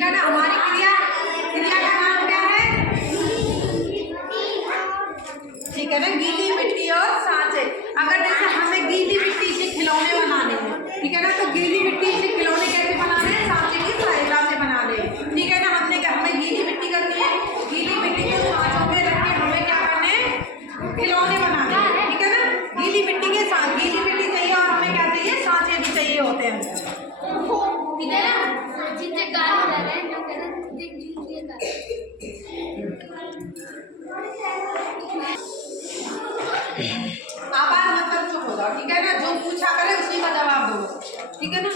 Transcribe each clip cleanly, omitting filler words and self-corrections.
ठीक है ना। हमारी क्रिया का नाम क्या है? ठीक है ना, गीली मिट्टी और सांचे। अगर जैसे हमें गीली मिट्टी से खिलौने बनाने हैं, ठीक है ना, तो गीली मिट्टी से खिलौने कैसे बनाने हैं? सांचे की सहायता से बनाने हैं। ठीक है ना, हमें गीली मिट्टी करनी है, गीली मिट्टी को सांचों में रख के हमें क्या करने हैं? खिलौने बनाने हैं। ठीक है ना, गीली मिट्टी के साथ गीली मिट्टी चाहिए और हमें क्या चाहिए? सांचे भी चाहिए होते हैं। ठीक है ना। आवाज मतलब चुप हो जाओ, ठीक है ना। जो पूछा करे उसी का जवाब दो, ठीक है ना।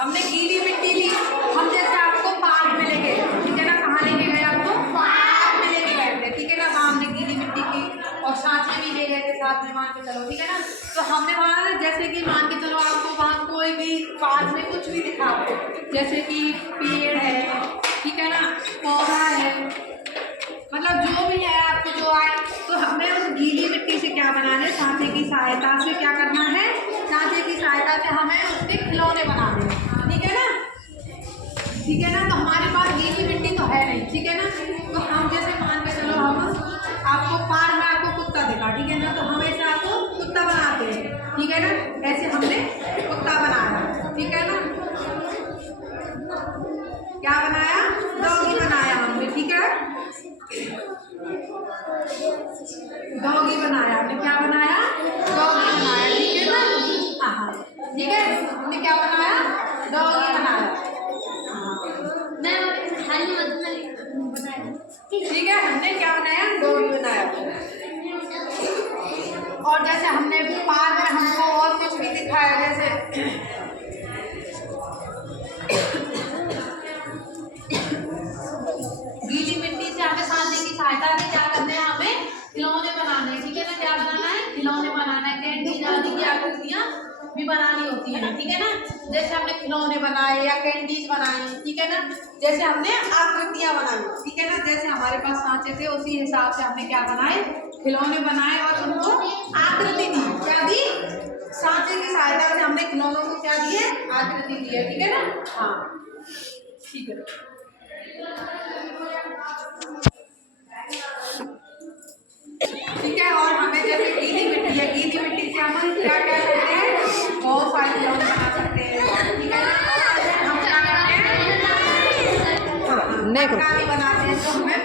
हमने गीली मिट्टी ली, हम जैसे आपको पार्क में लेके गए, ठीक है ना। कहाँ लेके गए? आपको पार्क में लेके गए थे, ठीक है ना। वहाँ हमने गीली मिट्टी की और सांचे भी ले गए थे साथ में, मान के चलो, ठीक है ना। तो हमने वहाँ जैसे कि मान के चलो आपको वहाँ कोई भी पास में कुछ भी दिखा, जैसे कि पेड़ है, ठीक है ना, पौधा है, मतलब जो भी है आपको जो आए, तो हमें उस गीली मिट्टी से क्या बनाना है? सांचे की सहायता से क्या करना है? सांचे की सहायता से हमें उसके खिलौने बनाने हैं, ठीक है ना। ठीक है ना, तो हमारे पास गीली मिट्टी तो है नहीं, ठीक है ना। तो हम जैसे मान के चलो हम आपको पार्क में आपको कुत्ता दिखा, ठीक है ना, तो हम ऐसे आपको कुत्ता बनाते हैं, ठीक है ना। ऐसे हमने कुत्ता बनाया, ठीक है ना। क्या बनाया? डॉगी बनाया हमने, ठीक है। डॉगी बनाया हमने, क्या बनाया? डॉगी बनाया, ठीक है ना। हाँ, ठीक है, हमने क्या बनाया? डॉगी बनाया। ठीक है, हमने क्या बनाया? डॉगी बनाया। और जैसे हमने पार्क में हमको और कुछ भी दिखाया, जैसे गीली मिट्टी से हमें सांचे की सहायता से क्या करना है? हमें खिलौने बनाने हैं, ठीक है ना। क्या बनाना है? खिलौने बनाना है। कैंडी आदि की आकृतियाँ भी बनानी होती हैं, ठीक है ना। जैसे हमने खिलौने बनाए या कैंडीज बनाई, ठीक है ना। जैसे हमने आकृतियाँ बनाई, ठीक है ना। जैसे हमारे पास सांचे थे उसी हिसाब से हमने क्या बनाए? खिलौने बनाए और उनको आकृति दी। क्या दी? सांचे की सहायता से हमने खिलौनों को क्या दिए? आकृति दी है, ठीक है ना। हाँ, ठीक है। ठीक है, और हमें जैसे गीली मिट्टी है, गीली मिट्टी से हम क्या क्या करते हैं? बहुत सारे खिलौने बना सकते हैं, ठीक है ना। हम क्या करते हैं? बनाते हैं, तो हमें